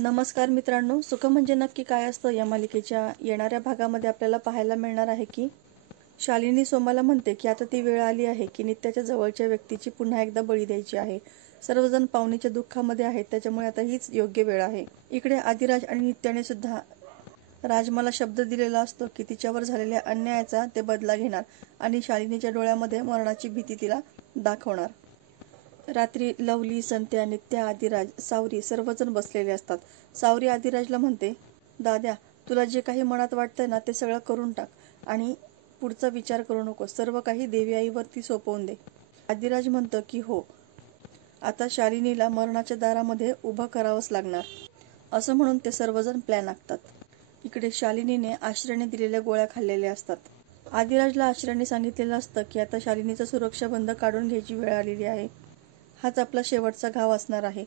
नमस्कार मित्रांनो, सुख म्हणजे नक्की काय असतं या मालिकेच्या येणाऱ्या भागामध्ये आपल्याला पाहायला मिळणार आहे की शालिनी सोमाला म्हणते की आता ती वेळ आली आहे की नित्याच्या जवळच्या व्यक्तीची पुन्हा एकदा बळी द्यायची आहे। सर्वजण पावनीच्या दुःखामध्ये आहेत, त्याच्यामुळे आता हीच योग्य वेळ आहे। इकडे आदिराज आणि नित्याने सुद्धा राजमाला शब्द दिलेला असतो की तिच्यावर झालेल्या अन्यायाचा ते बदला घेणार आणि शालिनीच्या डोळ्यामध्ये मरणाची भीती तिला दाखवणार। रात्री लवली, संत्या, नित्या, आदिराज, सावरी सर्वजण बसलेले असतात। सावरी आदिराजला म्हणते, दाद्या तुला जे काही मनात वाटतंय ना ते सगळं करून टाक आणि पुढचा विचार करू नको, सर्व काही देवी आईवरती सोपवून दे। आदिराज म्हणतो की हो, आता शालिनीला मरणाच्या दारामध्ये उभं करावंच लागणार, असं म्हणून ते सर्वजण प्लॅन आखतात। इकडे शालिनीने आश्रयाने दिलेल्या गोळ्या खाल्लेल्या असतात। आदिराजला आश्रयाने सांगितलेलं असतं की आता शालिनीचा सुरक्षा बंद काढून घ्यायची वेळ आलेली आहे, हाच आपला शेवटचा घाव असणार आहे।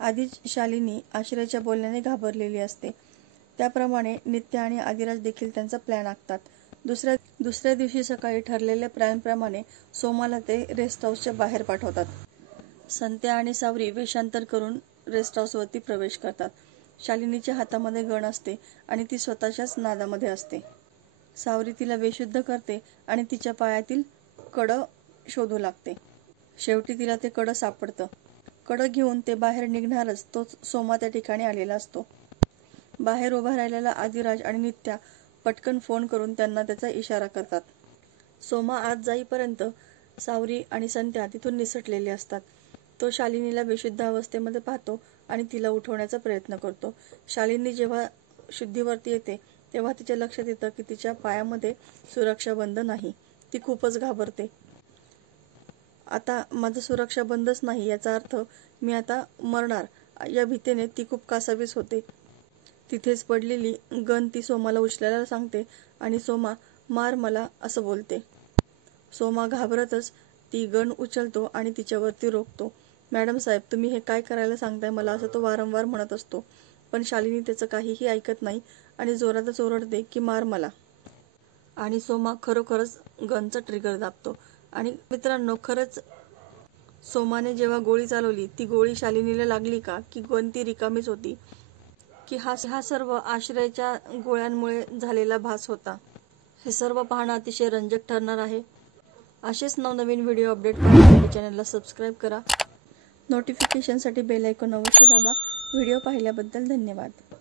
आधीच शालिनी आश्रयाच्या बोलण्याने घाबरलेली असते, त्याप्रमाणे नित्या आणि आदिराज देखील त्यांचा प्लॅन आखतात। दुसऱ्या दिवशी सकाळी ठरलेल्या प्लॅनप्रमाणे सोमाला ते रेस्ट हाऊसच्या बाहेर पाठवतात। संत्या आणि सावरी वेषांतर करून रेस्ट हाऊसवरती प्रवेश करतात। शालिनीच्या हातामध्ये गण असते आणि ती स्वतःच्याच नादामध्ये असते। सावरी तिला बेशुद्ध करते आणि तिच्या पायातील कडं शोधू लागते। शेवटी तिला ते कडं सापडतं। कडं घेऊन ते बाहेर निघणारच तोच सोमा त्या ठिकाणी आलेला असतो। बाहेर उभा राहिलेला आदिराज आणि नित्या पटकन फोन करून त्यांना त्याचा इशारा करतात। सोमा आत जाईपर्यंत सावरी आणि संत्या तिथून निसटलेले असतात। तो शालिनीला बेशुद्ध अवस्थेमध्ये पाहतो आणि तिला उठवण्याचा प्रयत्न करतो। शालिनी जेव्हा शुद्धीवरती येते तेव्हा तिच्या लक्षात येतं की तिच्या पायामध्ये सुरक्षा बंद नाही। ती खूपच घाबरते। आता माझं सुरक्षा बंदच नाही याचा अर्थ मी आता मरणार या भीतीने ती खूप कासावीस होते। तिथेच पडलेली गन ती सोमाला उचलायला सांगते आणि सोमा मार मला असं बोलते। सोमा घाबरतच ती गन उचलतो आणि तिच्यावरती रोखतो। मॅडम साहेब तुम्ही हे काय करायला सांगताय मला, असं तो वारंवार म्हणत असतो, पण शालिनी त्याचं काहीही ऐकत नाही आणि जोरातच ओरडते की मार मला। आणि सोमा खरोखरच गनचा ट्रिगर दाबतो आणि मित्रांनो खरंच सोमाने जेव्हा गोळी चालवली ती गोळी शालिनीला लागली का की गन ती रिकामीच होती, की हा सर्व आश्रयाच्या गोळ्यांमुळे झालेला भास होता। हे सर्व पाहणं अतिशय रंजक ठरणार आहे। असेच नवनवीन व्हिडिओ अपडेट पाहण्यासाठी चॅनलला सबस्क्राईब करा। नोटिफिकेशनसाठी बेल आयकॉन अवश्य दाबा। व्हिडिओ पाहिल्याबद्दल धन्यवाद।